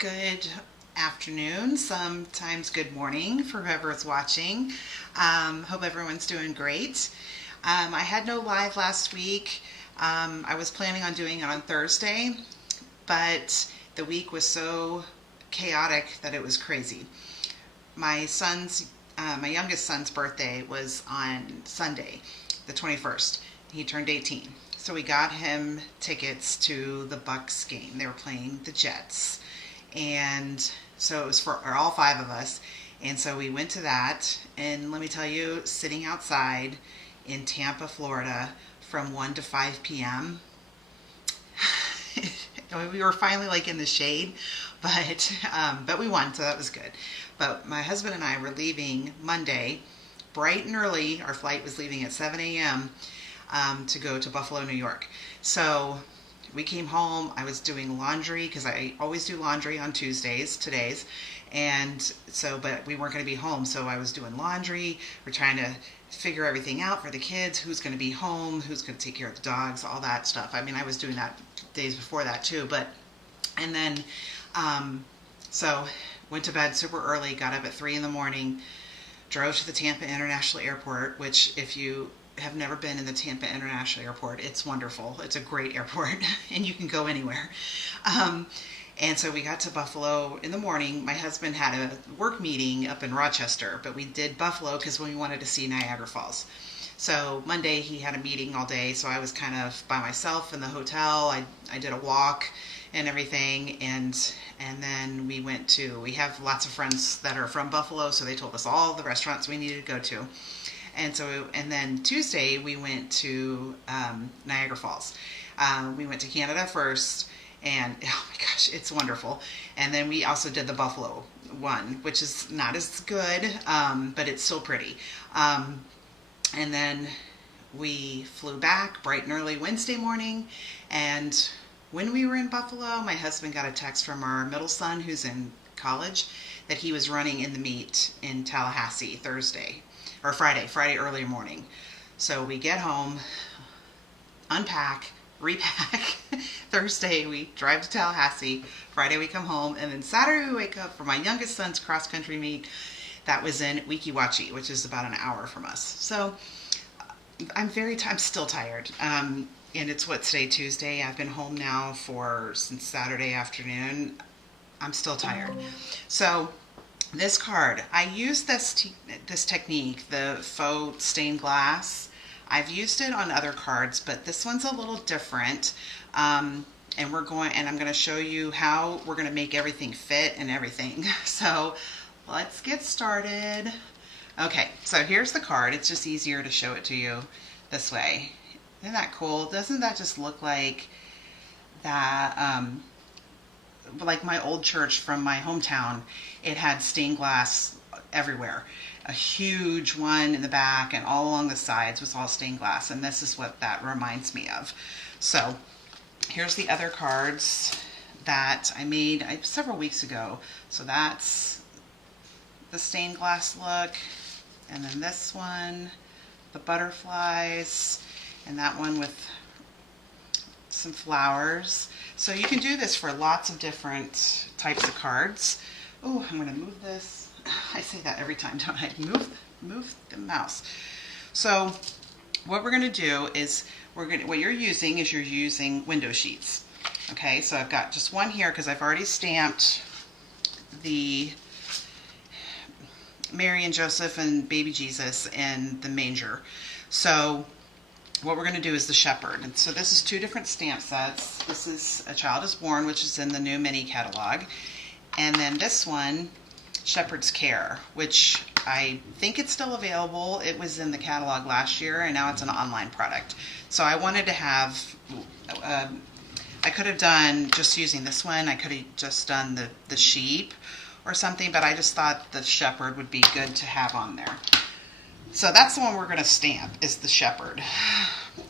Good afternoon, sometimes good morning for whoever's watching. Hope everyone's doing great. I had no live last week. I was planning on doing it on Thursday, but the week was so chaotic that it was crazy. My youngest son's birthday was on Sunday, the 21st. He turned 18. So we got him tickets to the Bucks game. They were playing the Jets. And so it was for all five of us. And so we went to that. And let me tell you, sitting outside in Tampa, Florida from 1 to 5 p.m., we were finally like in the shade, but we won, so that was good. But my husband and I were leaving Monday, bright and early. Our flight was leaving at 7 a.m. To go to Buffalo, New York. So we came home. I was doing laundry because I always do laundry on today's. And so, but we weren't going to be home. So I was doing laundry. We're trying to figure everything out for the kids, who's going to be home, who's going to take care of the dogs, all that stuff. I mean, I was doing that days before that too, and then, so went to bed super early, got up at 3 in the morning, drove to the Tampa International Airport, which if you have never been in the Tampa International Airport, it's wonderful. It's a great airport and you can go anywhere. And so we got to Buffalo in the morning. My husband had a work meeting up in Rochester, but we did Buffalo because we wanted to see Niagara Falls. So Monday he had a meeting all day, so I was kind of by myself in the hotel. I did a walk and everything, and then we have lots of friends that are from Buffalo, so they told us all the restaurants we needed to go to. And then Tuesday we went to Niagara Falls. We went to Canada first, and oh my gosh, it's wonderful. And then we also did the Buffalo one, which is not as good, but it's still pretty. And then we flew back bright and early Wednesday morning, and when we were in Buffalo, my husband got a text from our middle son, who's in college, that he was running in the meet in Tallahassee Friday early morning. So we get home, unpack, repack. Thursday we drive to Tallahassee. Friday we come home, and then Saturday we wake up for my youngest son's cross country meet. That was in Weeki Wachee, which is about an hour from us. So I'm still tired. And it's today, Tuesday. I've been home now since Saturday afternoon. I'm still tired. So this card, I used this technique, the faux stained glass. I've used it on other cards, but this one's a little different. And I'm going to show you how we're going to make everything fit and everything. So let's get started. Okay, so here's the card. It's just easier to show it to you this way. Isn't that cool? Doesn't that just look like that, like my old church from my hometown? It had stained glass everywhere. A huge one in the back, and all along the sides was all stained glass, and this is what that reminds me of. So here's the other cards that I made several weeks ago. So that's the stained glass look, and then this one, the butterflies, and that one with some flowers. So you can do this for lots of different types of cards. Oh, I'm going to move this. I say that every time, don't I? Move the mouse. So what we're going to do is what you're using window sheets. Okay, so I've got just one here because I've already stamped the Mary and Joseph and baby Jesus and the manger. So what we're going to do is the shepherd. And so this is two different stamp sets. This is A Child is Born, which is in the new mini catalog. And then this one, Shepherd's Care, which I think it's still available. It was in the catalog last year, and now it's an online product. So I wanted to have, I could have done just using this one. I could have just done the sheep or something, but I just thought the shepherd would be good to have on there. So that's the one we're going to stamp, is the shepherd.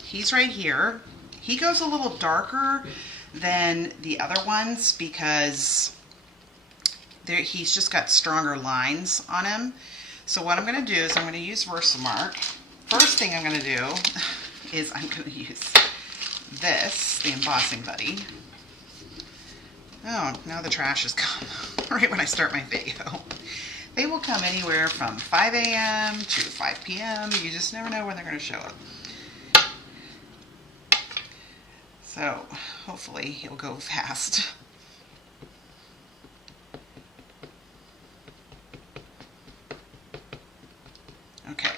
He's right here. He goes a little darker than the other ones because he's just got stronger lines on him. So what I'm going to do is I'm going to use Versamark. First thing I'm going to do is I'm going to use this, the embossing buddy. Oh, now the trash is gone right when I start my video. They will come anywhere from 5 a.m. to 5 p.m. You just never know when they're going to show up. So hopefully it'll go fast. Okay.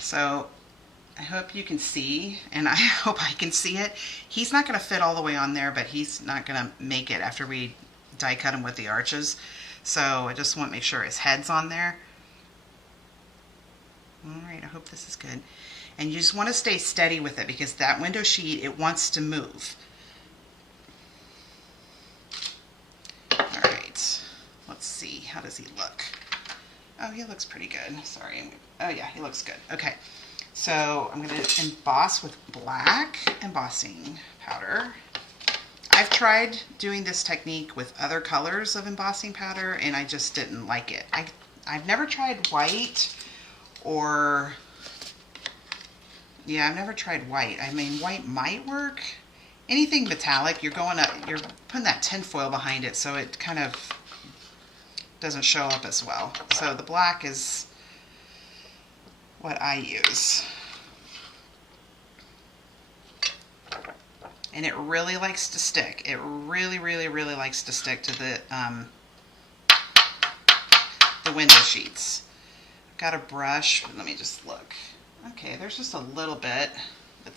So I hope you can see, and I hope I can see it. He's not going to fit all the way on there, but he's not going to make it after we die cut him with the arches. So I just want to make sure his head's on there. All right, I hope this is good. And you just want to stay steady with it because that window sheet, it wants to move. All right, let's see. How does he look? Oh, he looks pretty good. Sorry. Oh, yeah, he looks good. Okay. So I'm going to emboss with black embossing powder. I've tried doing this technique with other colors of embossing powder and I just didn't like it. I've never tried white or, yeah, I've never tried white. I mean, white might work. Anything metallic, you're putting that tin foil behind it so it kind of doesn't show up as well. So the black is what I use. And it really likes to stick. It really, really, really likes to stick to the window sheets. I've got a brush. Let me just look. Okay, there's just a little bit. Did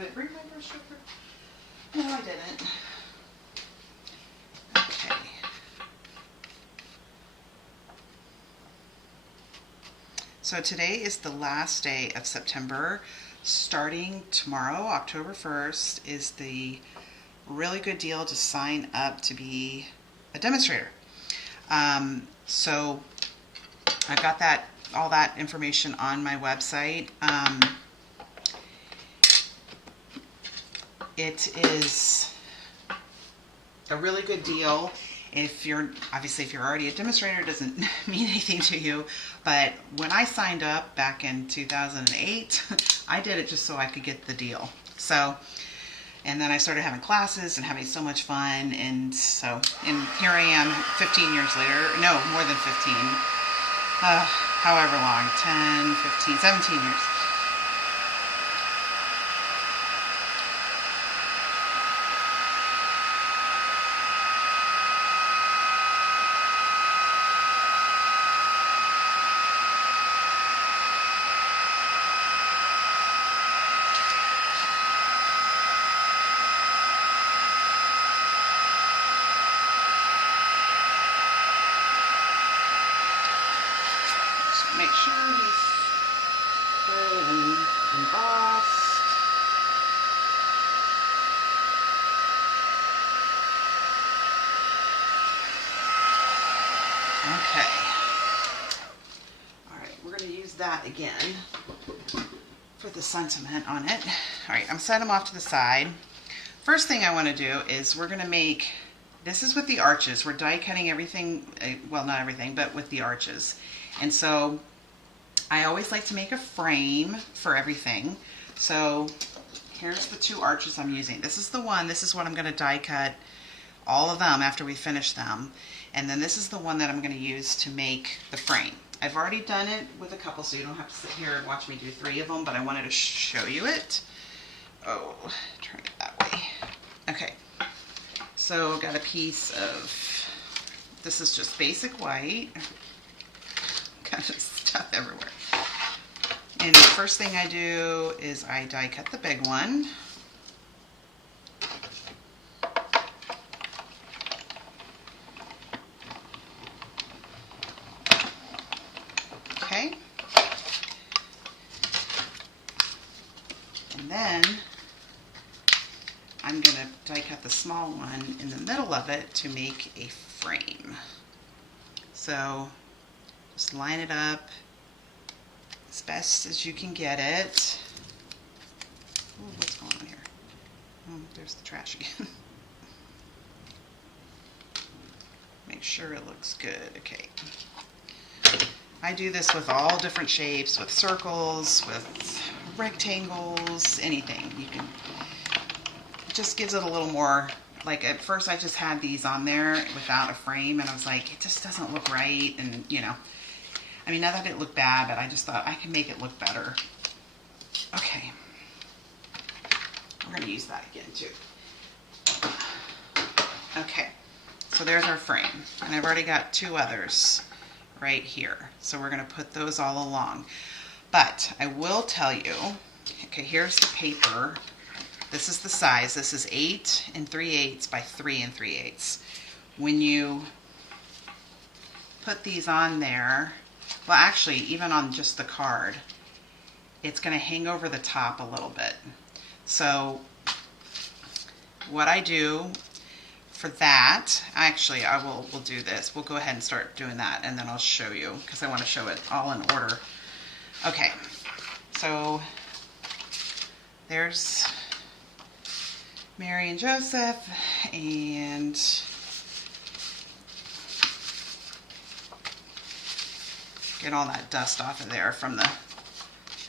I bring my brush over? No, I didn't. Okay. So today is the last day of September. Starting tomorrow, October 1st, is the really good deal to sign up to be a demonstrator. So I've got all that information on my website. It is a really good deal. If you're already a demonstrator, it doesn't mean anything to you. But when I signed up back in 2008, I did it just so I could get the deal. So, and then I started having classes and having so much fun. And here I am 15 years later. No, more than 15. However long, 10, 15, 17 years. Make sure he's good and embossed. Okay. All right, we're going to use that again for the sentiment on it. All right, I'm setting them off to the side. First thing I want to do is we're going to make, this is with the arches. We're die cutting everything, well, not everything, but with the arches. And so I always like to make a frame for everything. So here's the two arches I'm using. This is the one, this is what I'm going to die cut all of them after we finish them. And then this is the one that I'm going to use to make the frame. I've already done it with a couple, so you don't have to sit here and watch me do 3 of them, but I wanted to show you it. Oh, turn it that way. Okay, so I've got a piece of, this is just basic white. Got stuff everywhere. And the first thing I do is I die cut the big one. Okay. And then I'm going to die cut the small one in the middle of it to make a frame. So just line it up as best as you can get it. Ooh, what's going on here? Oh, there's the trash again. Make sure it looks good. Okay. I do this with all different shapes, with circles, with rectangles, anything. You can, it just gives it a little more like at first I just had these on there without a frame, and I was like, it just doesn't look right, and you know, I mean, not that it looked bad, but I just thought I can make it look better. Okay, we're gonna use that again too. Okay, so there's our frame, and I've already got 2 others right here, so we're gonna put those all along. But I will tell you, okay, here's the paper. This is the size. This is 8 3/8 by 3 3/8. When you put these on there, well, actually, even on just the card, it's going to hang over the top a little bit. So what I do for that, actually, we'll do this. We'll go ahead and start doing that, and then I'll show you, because I want to show it all in order. Okay, so there's Mary and Joseph, and get all that dust off of there from the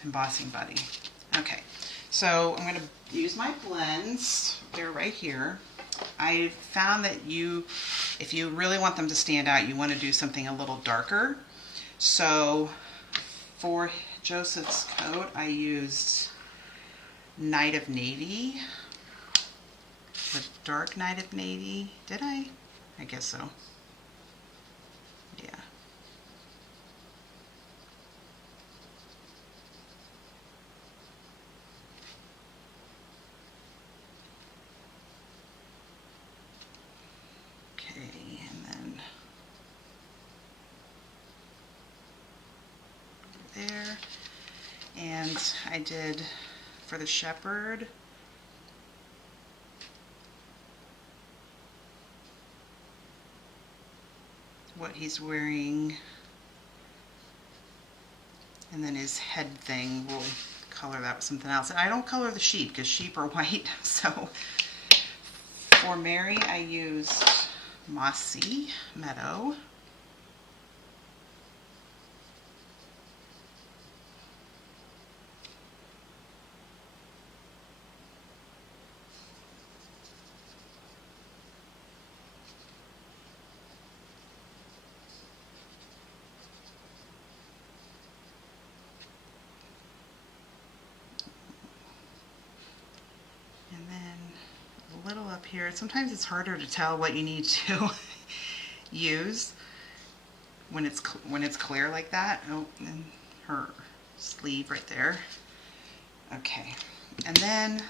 embossing buddy. Okay, so I'm going to use my blends. They're right here. I found that if you really want them to stand out, you want to do something a little darker. So for Joseph's coat, I used Night of Navy. The dark Night of Navy. Did I? I guess so. Yeah. Okay, and then there. And I did for the shepherd, what he's wearing, and then his head thing, we'll color that with something else. And I don't color the sheep because sheep are white. So for Mary, I used Mossy Meadow. Little up here. Sometimes it's harder to tell what you need to use when it's clear like that. Oh, and her sleeve right there. Okay, and then,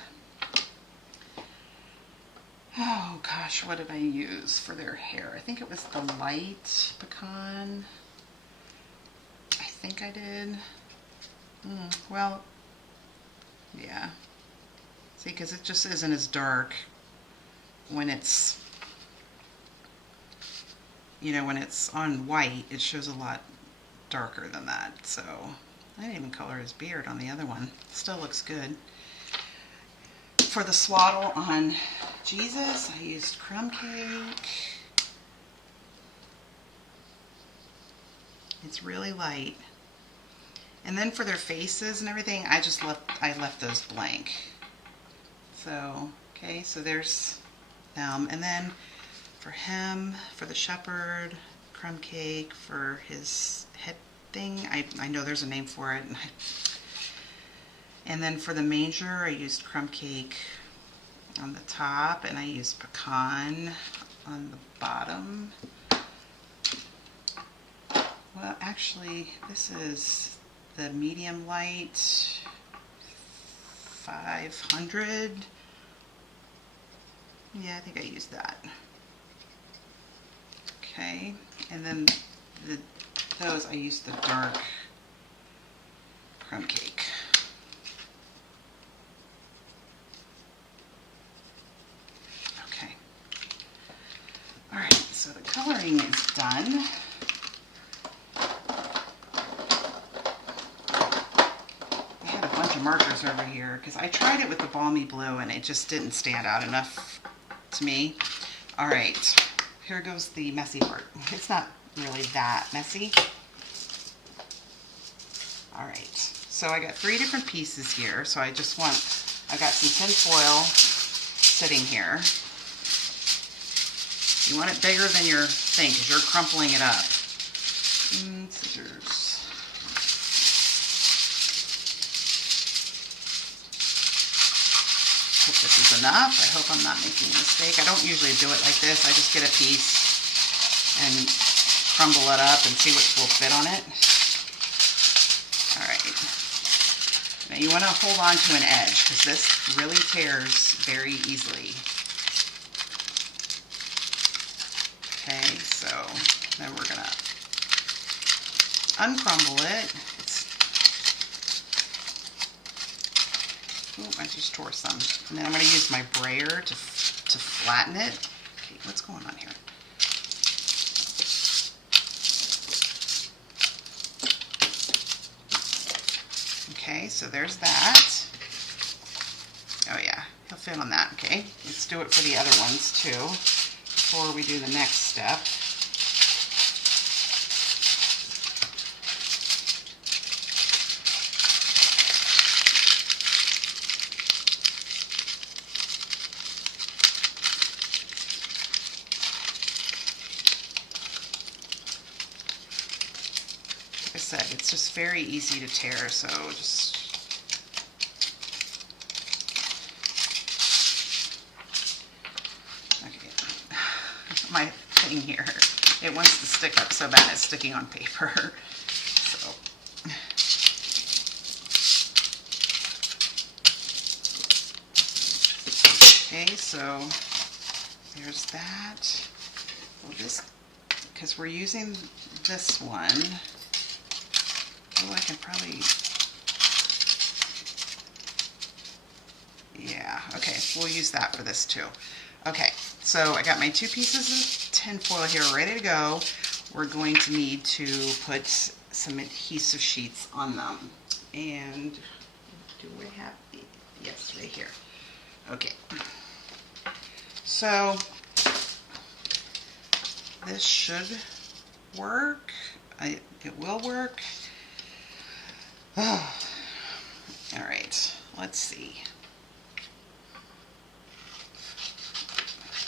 oh gosh, what did I use for their hair? I think it was the light pecan. I think I did. Well, yeah. See, because it just isn't as dark when it's, you know, when it's on white, it shows a lot darker than that. So I didn't even color his beard on the other one. Still looks good. For the swaddle on Jesus, I used crumb cake. It's really light. And then for their faces and everything, I left those blank. So, okay, so there's them. And then for him, for the shepherd, crumb cake, for his head thing, I know there's a name for it. And then for the manger, I used crumb cake on the top, and I used pecan on the bottom. Well, actually, this is the medium light 500. Yeah, I think I used that. Okay, and then those I used the dark crumb cake. Okay. All right, so the coloring is done. Markers over here because I tried it with the balmy blue and it just didn't stand out enough to me. All right, here goes the messy part. It's not really that messy. All right, so I got 3 different pieces here. So I got some tin foil sitting here, You want it bigger than your thing because you're crumpling it up. Scissors. Hope this is enough. I hope I'm not making a mistake. I don't usually do it like this. I just get a piece and crumble it up and see what will fit on it. All right. Now you want to hold on to an edge because this really tears very easily. Okay, so then we're gonna uncrumble it. I just tore some. And then I'm gonna use my brayer to flatten it. Okay, what's going on here? Okay, so there's that. Oh yeah, he'll fit on that. Okay, let's do it for the other ones too before we do the next step. Like I said, it's just very easy to tear, so just my thing here. It wants to stick up so bad it's sticking on paper. So okay, so there's that. Well, this, because we're using this one. Oh, I can probably. Yeah. Okay, we'll use that for this too. Okay, so I got my 2 pieces of tin foil here ready to go. We're going to need to put some adhesive sheets on them. And do we have the, yes, right here. Okay. So this should work. It will work. Oh. All right, let's see.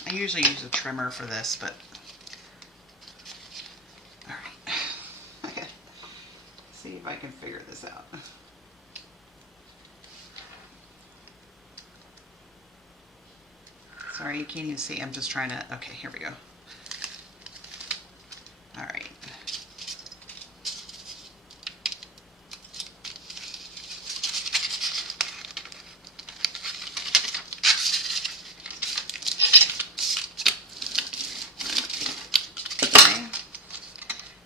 I usually use a trimmer for this, but all right. Okay. See if I can figure this out. Sorry, you can't even see. I'm just trying to, okay, here we go. All right.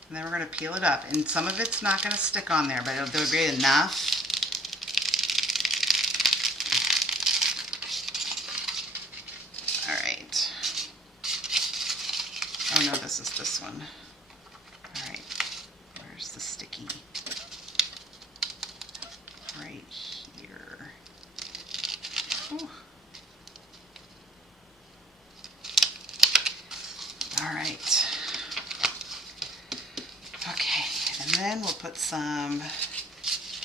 And then we're going to peel it up. And some of it's not going to stick on there, but there'll be enough. All right. Oh no, this is this one. All right. Where's the sticky? Right here. Ooh. All right. Okay, and then we'll put some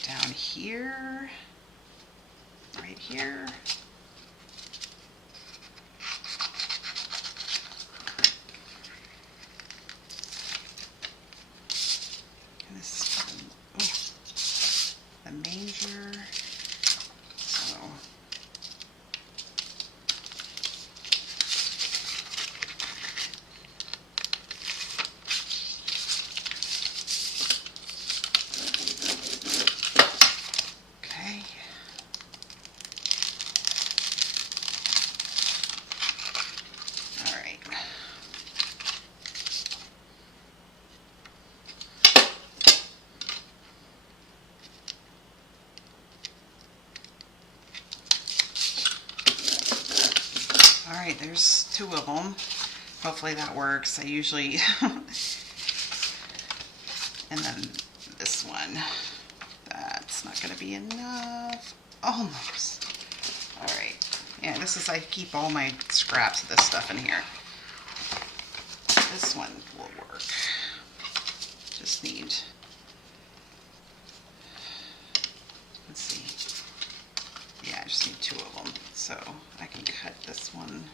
down here, right here. And this is the manger. So Alright, there's 2 of them. Hopefully that works. I usually, and then this one. That's not going to be enough. Almost. Alright. Yeah, this is, I keep all my scraps of this stuff in here. This one will work. Just need, let's see. Yeah, I just need 2 of them. So I can cut this one.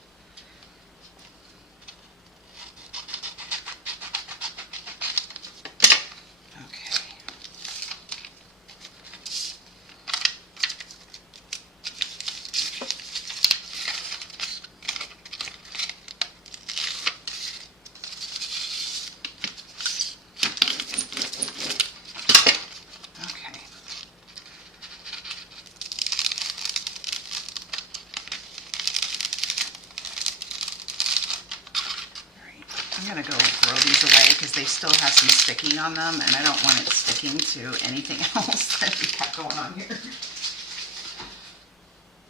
I'm going to go throw these away because they still have some sticking on them, and I don't want it sticking to anything else that we got going on here.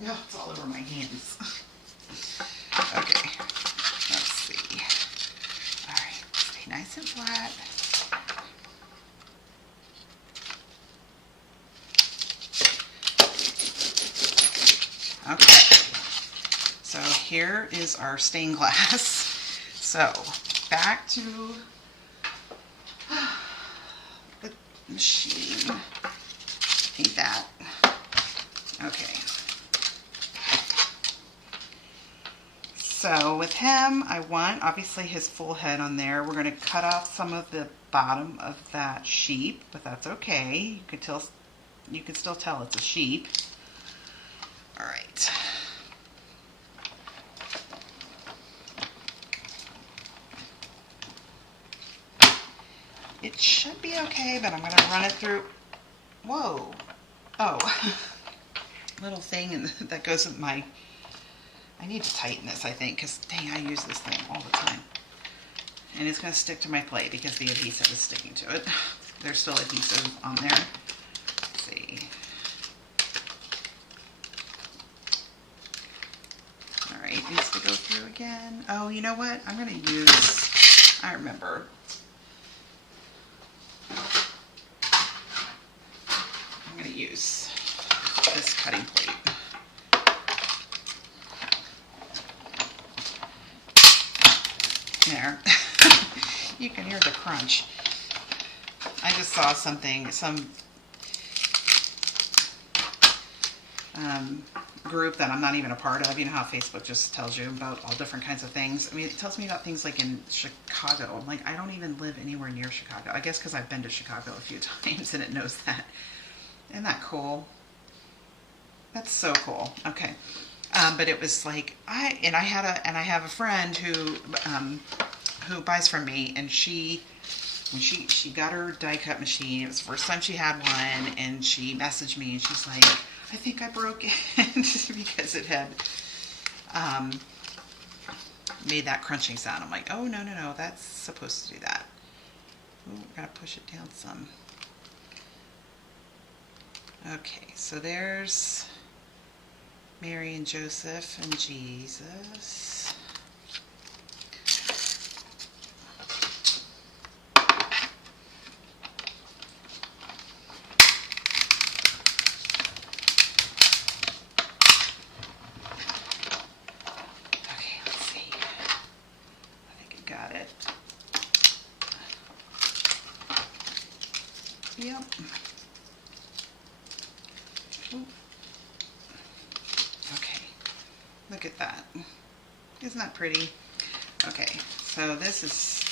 Oh, it's all over my hands. Okay, let's see. All right, stay nice and flat. Okay, so here is our stained glass. So back to the machine. Need that. Okay. So with him, I want obviously his full head on there. We're going to cut off some of the bottom of that sheep, but that's okay. You can still tell it's a sheep. All right. It should be okay, but I'm going to run it through. Whoa. Oh. Little thing that goes with my... I need to tighten this, I think, because dang, I use this thing all the time. And it's going to stick to my plate because the adhesive is sticking to it. There's still adhesive on there. Let's see. All right, needs to go through again. Oh, you know what? I'm going to use... I remember... I'm going to use this cutting plate. There. You can hear the crunch. I just saw something, some group that I'm not even a part of. You know how Facebook just tells you about all different kinds of things. I mean, it tells me about things like in Chicago. I'm like, I don't even live anywhere near Chicago. I guess because I've been to Chicago a few times and it knows that. Isn't that cool? That's so cool. Okay. But it was like, I have a friend who buys from me, and when she got her die cut machine, it was the first time she had one, and she messaged me and she's like, I think I broke it because it had made that crunching sound. I'm like, oh, no, that's supposed to do that. Ooh, gotta push it down some. Okay, so there's Mary and Joseph and Jesus. Okay, let's see. I think I got it. Yep. Ooh. Okay, look at that. Isn't that pretty? Okay, so this is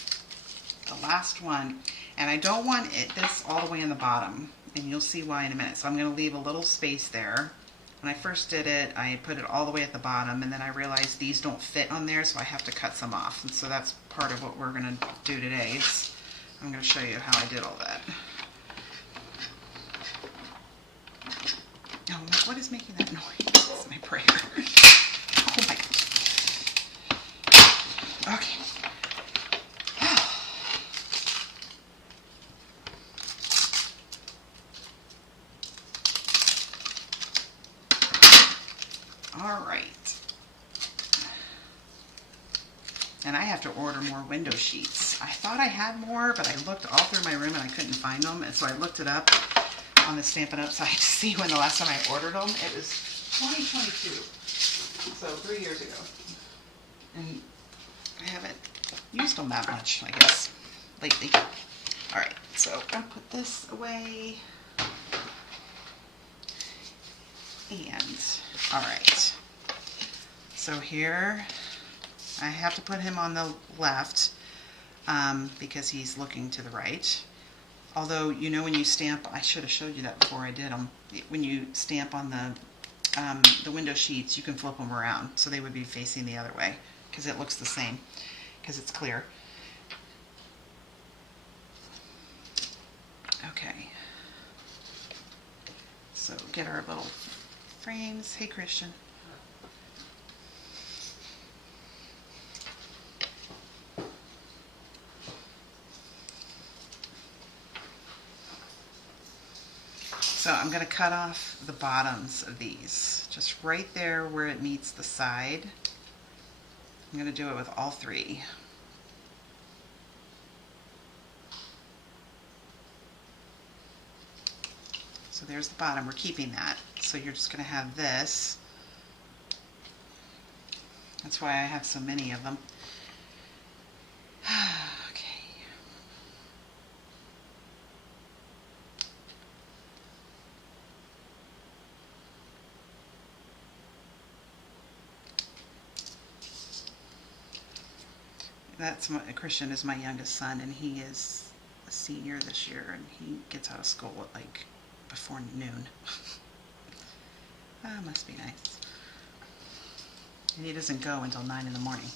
the last one, and I don't want this all the way in the bottom, and you'll see why in a minute. So I'm going to leave a little space there. When I first did it, I put it all the way at the bottom, and then I realized these don't fit on there, so I have to cut some off. And so that's part of what we're going to do today. I'm going to show you how I did all that. Oh, what is making that noise? It's my prayer. Oh my God. Okay. All right. And I have to order more window sheets. I thought I had more, but I looked all through my room and I couldn't find them. And so I looked it up on the Stampin' Up! Site to see when the last time I ordered them. It was 2022, so 3 years ago. And I haven't used them that much, I guess, lately. All right, so I'm gonna put this away. And, all right. So here, I have to put him on the left because he's looking to the right. Although, you know, when you stamp, I should have showed you that before I did them. When you stamp on the window sheets, you can flip them around, so they would be facing the other way, because it looks the same, because it's clear. Okay. So get our little frames. Hey, Christian. So I'm going to cut off the bottoms of these, just right there where it meets the side. I'm going to do it with all three. So there's the bottom, we're keeping that. So you're just going to have this. That's why I have so many of them. Okay. Christian is my youngest son, and he is a senior this year, and he gets out of school at like before noon. Must be nice. And he doesn't go until 9 in the morning.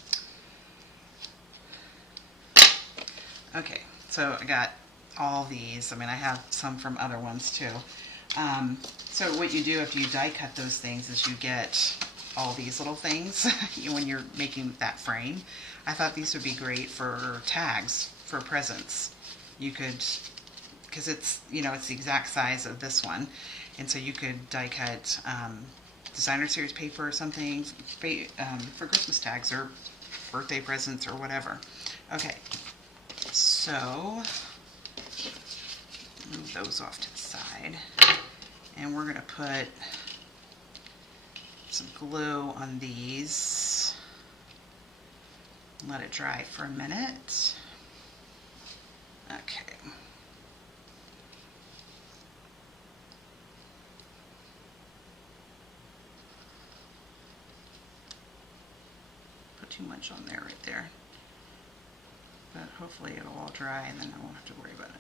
Okay, so I got all these. I mean, I have some from other ones too. So what you do after you die cut those things is you get all these little things when you're making that frame. I thought these would be great for tags, for presents. You could, because it's, you know, it's the exact size of this one. And so you could die cut designer series paper or something for Christmas tags or birthday presents or whatever. Okay, so move those off to the side. And we're going to put some glue on these. Let it dry for a minute. Okay. Put too much on there right there. But hopefully it'll all dry and then I won't have to worry about it.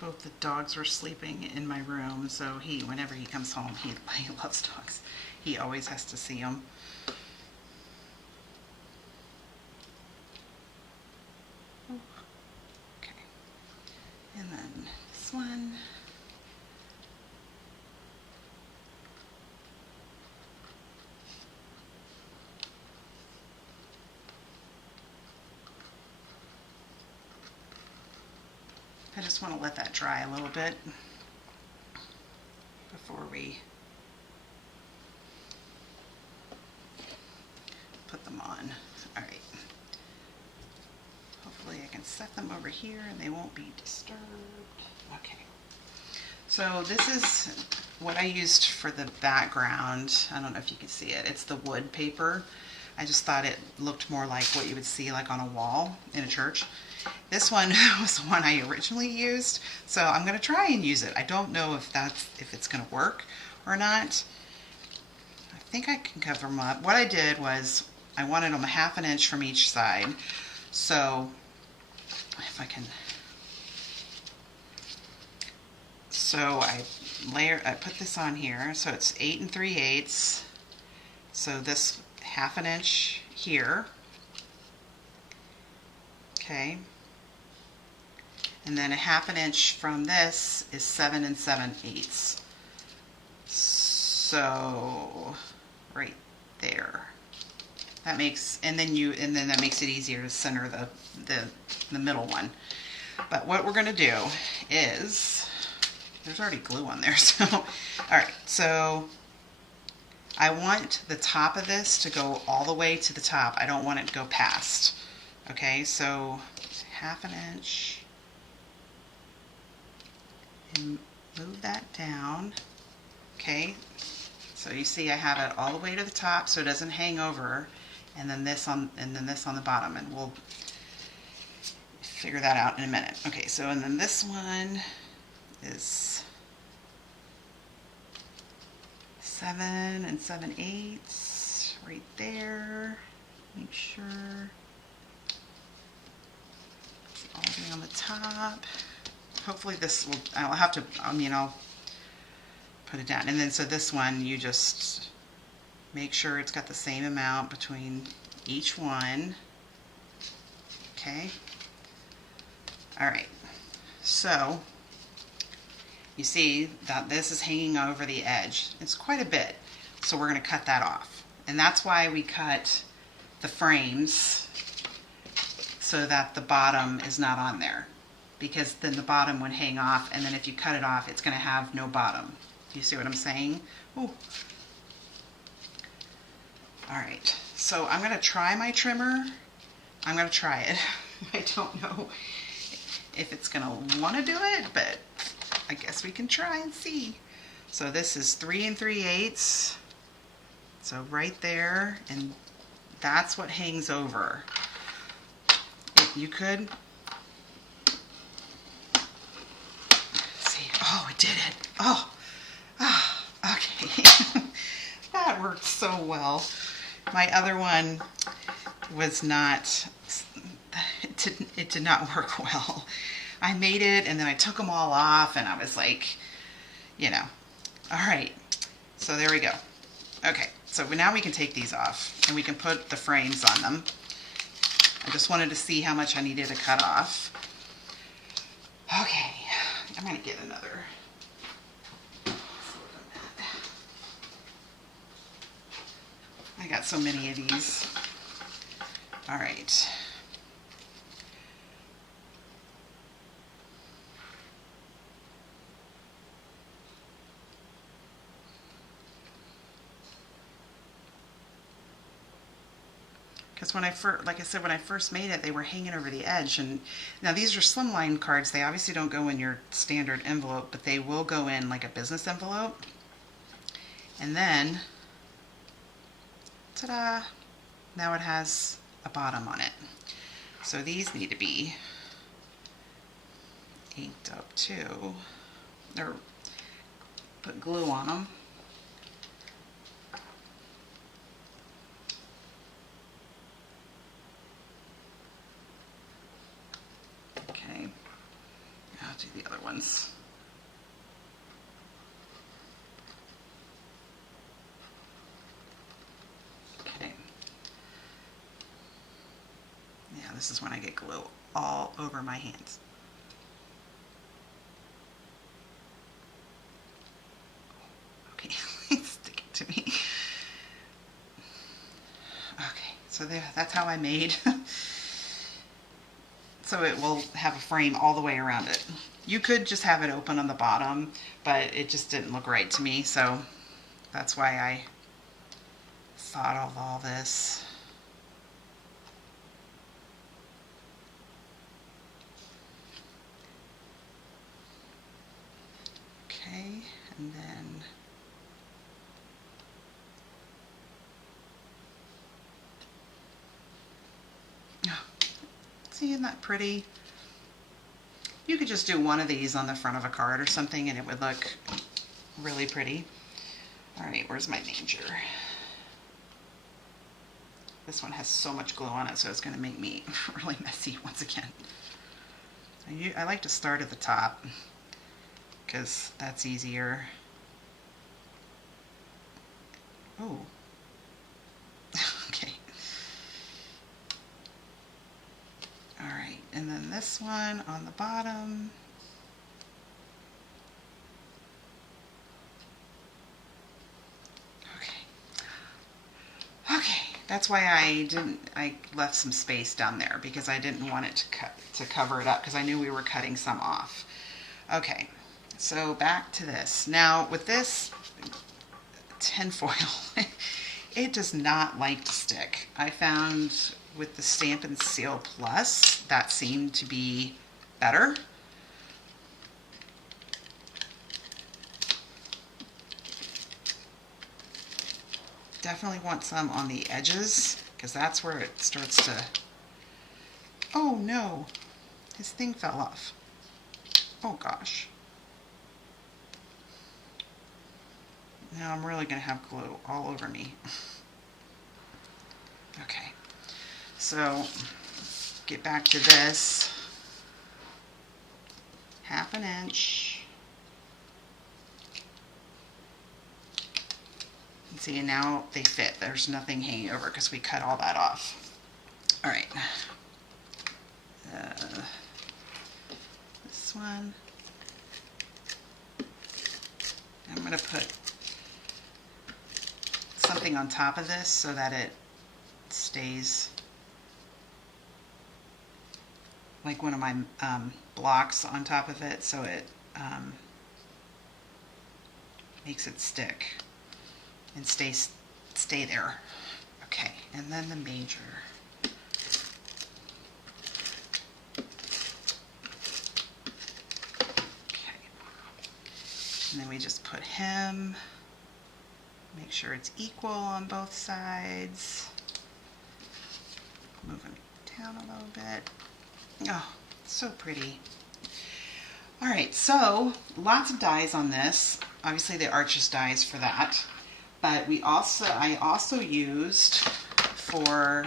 Both the dogs were sleeping in my room, so whenever he comes home, he loves dogs. He always has to see them. Okay, and then this one. I just want to let that dry a little bit before we put them on. All right. Hopefully I can set them over here and they won't be disturbed. Okay. So this is what I used for the background. I don't know if you can see it. It's the wood paper. I just thought it looked more like what you would see like on a wall in a church. This one was the one I originally used, so I'm going to try and use it. I don't know if it's going to work or not. I think I can cover them up. What I did was I wanted them a ½ an inch from each side. So if I can, so I put this on here. So it's 8 3/8. So this ½ an inch here. Okay. And then a ½ an inch from this is 7 7/8. So right there. That makes, and then that makes it easier to center the middle one. But what we're going to do is, there's already glue on there, so all right. So I want the top of this to go all the way to the top. I don't want it to go past. Okay, so ½ an inch. And move that down. Okay, so you see I have it all the way to the top so it doesn't hang over, and then this on the bottom, and we'll figure that out in a minute. Okay, so and then this one is 7 7/8 right there. Make sure it's all the way on the top. Hopefully this will, I'll have to, I'll put it down. And then so this one, you just Make sure it's got the same amount between each one. Okay. All right. So you see that this is hanging over the edge. It's quite a bit. So we're going to cut that off. And that's why we cut the frames so that the bottom is not on there. Because then the bottom would hang off, and then if you cut it off, it's going to have no bottom. Do you see what I'm saying? Ooh. All right, so I'm going to try my trimmer. I'm going to try it. I don't know if it's going to want to do it, but I guess we can try and see. So this is 3 3/8. So right there, and that's what hangs over. If you could see, oh, it did it. Oh, okay. That worked so well. My other one was not, it did not work well. I made it and then I took them all off and I was like, you know, all right, so there we go. Okay, so now we can take these off and we can put the frames on them. I just wanted to see how much I needed to cut off. Okay, I'm gonna get another. I got so many of these. All right. Because when I first, like I said, when I first made it, they were hanging over the edge. And now these are Slimline cards. They obviously don't go in your standard envelope, but they will go in like a business envelope. And then, ta-da! Now it has a bottom on it. So these need to be inked up too, or put glue on them. Okay, I'll do the other ones. Okay. Yeah, this is when I get glue all over my hands. Okay, stick it to me. Okay, so there, that's how I made. So it will have a frame all the way around it. You could just have it open on the bottom, but it just didn't look right to me, so that's why I thought of all this. Okay, and then see, isn't that pretty? You could just do one of these on the front of a card or something and it would look really pretty. All right, where's my manger? This one has so much glue on it, so it's going to make me really messy once again. I like to start at the top because that's easier. Oh. Okay. All right, and then this one on the bottom. Okay, that's why I left some space down there, because I didn't want it to cover it up, because I knew we were cutting some off. Okay, so back to this. Now with this tinfoil, it does not like to stick. I found with the Stamp and Seal Plus, that seemed to be better. Definitely want some on the edges, because that's where it starts to... Oh no, his thing fell off. Oh gosh. Now I'm really going to have glue all over me. Okay, so get back to this. 1/2 inch. See, and now they fit. There's nothing hanging over because we cut all that off. All right. This one. I'm going to put something on top of this so that it stays like one of my blocks on top of it, so it makes it stick and stay there. Okay, and then the major. Okay, and then we just put him. Make sure it's equal on both sides. Move him down a little bit. Oh, so pretty. All right, so lots of dies on this. Obviously the Arches dies for that. But I also used for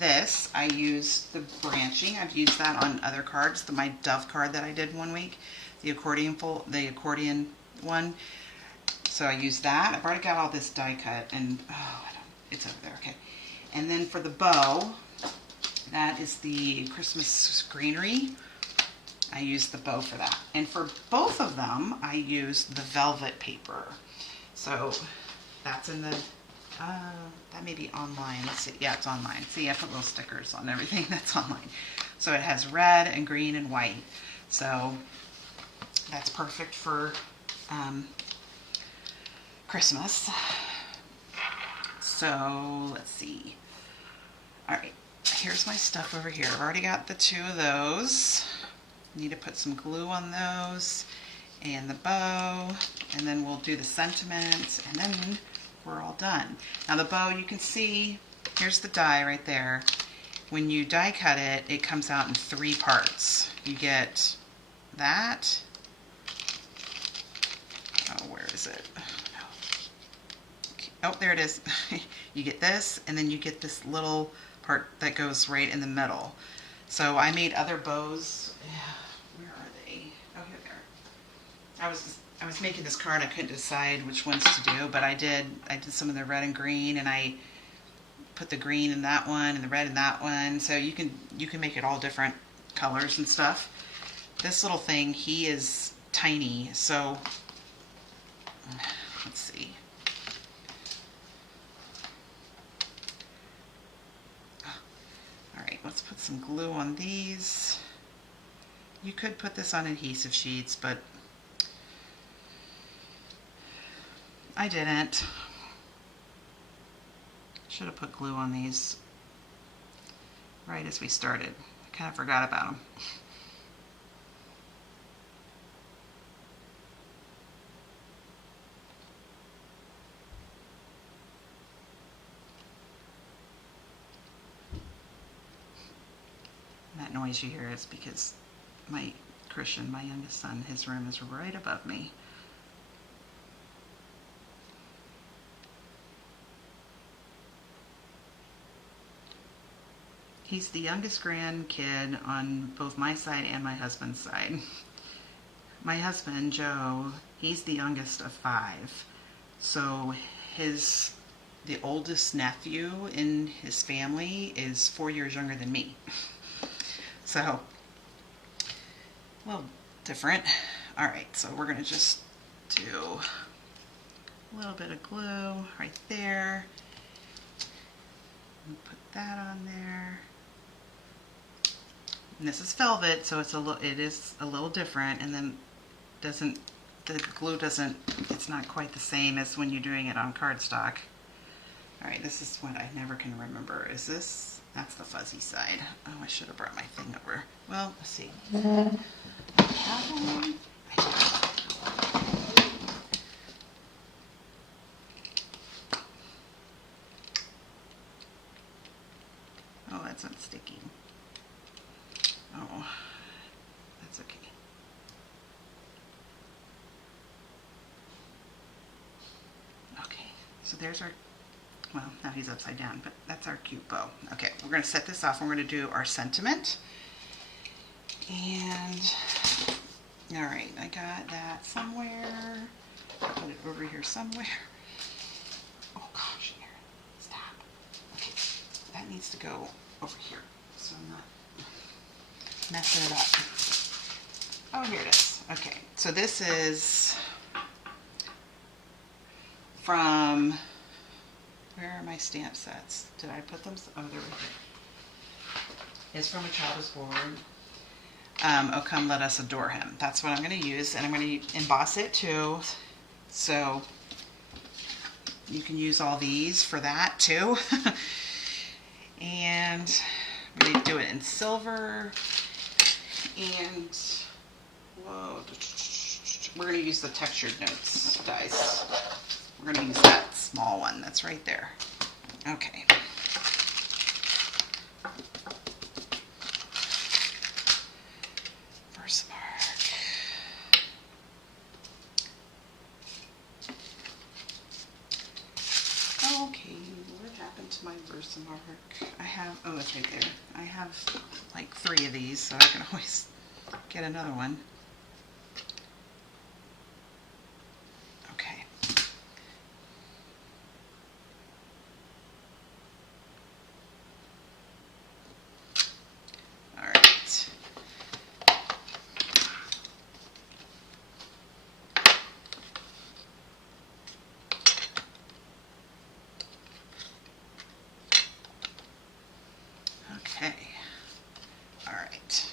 this, I used the branching. I've used that on other cards. My Dove card that I did one week, the accordion one. So I used that. I've already got all this die cut, and it's over there. Okay. And then for the bow, that is the Christmas greenery. I used the bow for that. And for both of them, I used the velvet paper. So that's in the, that may be online. Let's see. Yeah, it's online. See, I put little stickers on everything that's online. So it has red and green and white. So that's perfect for Christmas. So let's see. All right, here's my stuff over here. I've already got the 2 of those. Need to put some glue on those and the bow, and then we'll do the sentiments, and then we're all done. Now the bow, you can see, here's the die right there. When you die cut it, it comes out in 3 parts. You get that. Oh, where is it? Okay. Oh, there it is. You get this, and then you get this little part that goes right in the middle. So I made other bows. Where are they? Oh, here they are. I was making this card. I couldn't decide which ones to do, but I did some of the red and green, and I put the green in that one and the red in that one. So you can make it all different colors and stuff. This little thing, he is tiny, so let's see. All right, let's put some glue on these. You could put this on adhesive sheets, but I didn't. Should have put glue on these right as we started. I kind of forgot about them. That noise you hear is because my Christian, my youngest son, his room is right above me. He's the youngest grandkid on both my side and my husband's side. My husband, Joe, he's the youngest of 5. So the oldest nephew in his family is 4 years younger than me. So, a little different. All right, so we're going to just do a little bit of glue right there. And put that on there. And this is velvet, so it is a little different, and then the glue doesn't, it's not quite the same as when you're doing it on cardstock. All right, this is what I never can remember. Is this? That's the fuzzy side. Oh, I should have brought my thing over. Well, let's see. I have one. Oh, that's not sticky. Oh, that's okay. Okay, so there's our, well, now he's upside down, but that's our cute bow. Okay, we're going to set this off. We're going to do our sentiment. And, all right, I got that somewhere. Put it over here somewhere. Oh, that needs to go over here so I'm not messing it up. Oh, here it is. Okay, so this is from, where are my stamp sets? Did I put them? Oh, they're right there. It's from A Child Is Born. Oh, come let us adore him. That's what I'm going to use, and I'm going to emboss it too. So you can use all these for that too. And I'm going to do it in silver. And whoa, we're going to use the Textured Notes dice. We're going to use that small one that's right there. Okay. Versamark. Okay, what happened to my Versamark? I have, oh, it's right there. I have like 3 of these, so I can always get another one. Okay. All right. Okay. All right.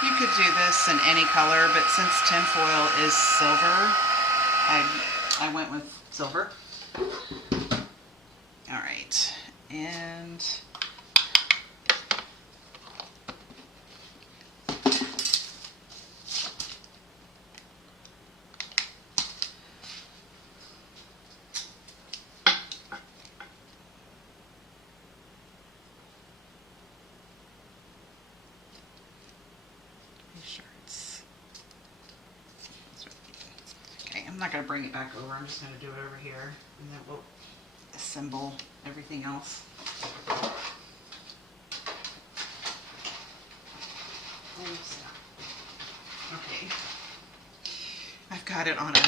You could do this in any color, but since tinfoil is silver, I went with silver. All right, and shirts. Okay, I'm not going to bring it back over. I'm just going to do it over here, and then we'll assemble everything else. Okay, I've got it on a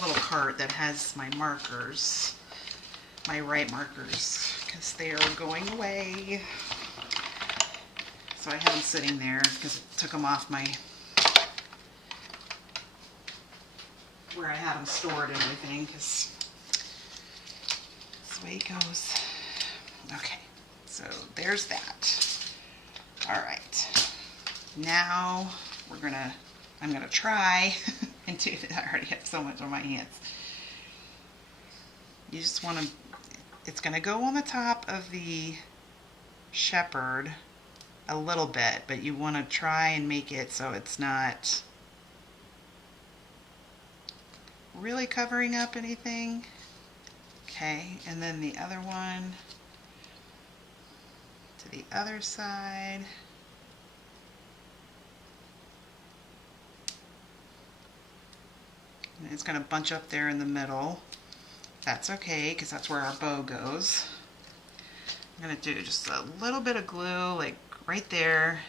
little cart that has my markers, my right markers, because they are going away. So I have them sitting there because it took them off my, where I had them stored and everything, because that's the way it goes. Okay, so there's that. All right, now I'm gonna try and do that. I already have so much on my hands. You just want to, it's gonna go on the top of the shepherd a little bit, but you want to try and make it so it's not really covering up anything. Okay, and then the other one to the other side. And it's going to bunch up there in the middle. That's okay, because that's where our bow goes. I'm going to do just a little bit of glue, like right there,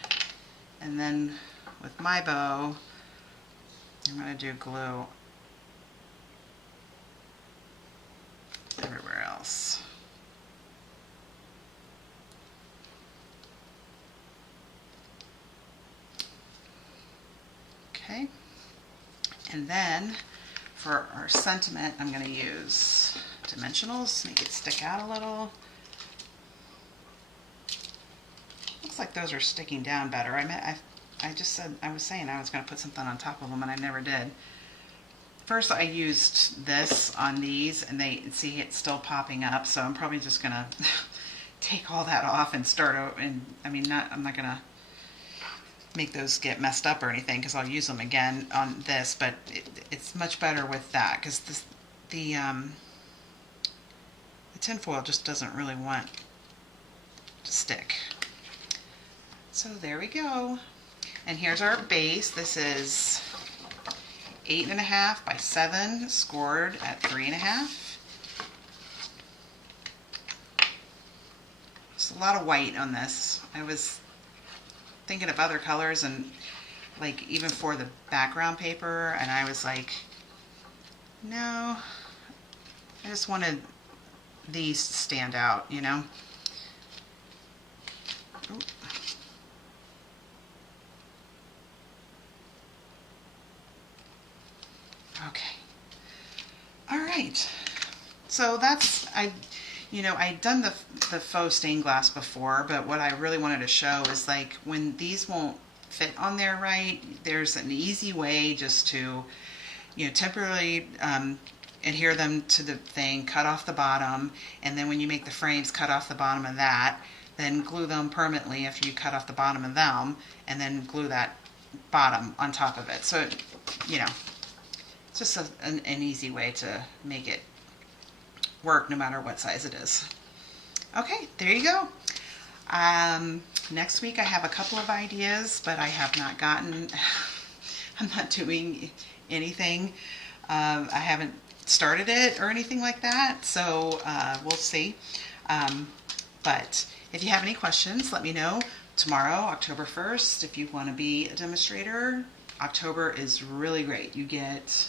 and then with my bow, I'm going to do glue everywhere else. Okay, and then for our sentiment, I'm going to use dimensionals, make it stick out a little. Looks like those are sticking down better. I just said, I was saying I was going to put something on top of them, and I never did. First, I used this on these, and see it's still popping up, so I'm probably just going to take all that off and start over. And I mean, I'm not going to make those get messed up or anything, because I'll use them again on this, but it's much better with that, because the tinfoil just doesn't really want to stick. So there we go. And here's our base. This is 8.5 by 7, scored at 3.5. There's a lot of white on this. I was thinking of other colors and like even for the background paper, and I was like, no, I just wanted these to stand out, you know. Ooh. Okay. All right. So that's, I'd done the faux stained glass before, but what I really wanted to show is like when these won't fit on there right, there's an easy way just to, temporarily adhere them to the thing, cut off the bottom, and then when you make the frames, cut off the bottom of that, then glue them permanently after you cut off the bottom of them, and then glue that bottom on top of it. So, it's just an easy way to make it work no matter what size it is. Okay, there you go. Next week I have a couple of ideas, but I have not gotten, I'm not doing anything. I haven't started it or anything like that, so we'll see. But if you have any questions, let me know. Tomorrow, October 1st, if you want to be a demonstrator, October is really great. You get,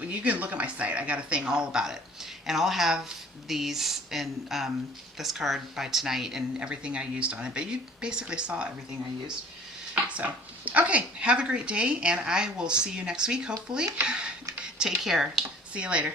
you can look at my site. I got a thing all about it. And I'll have these in this card by tonight and everything I used on it. But you basically saw everything I used. So, okay, have a great day, and I will see you next week, hopefully. Take care. See you later.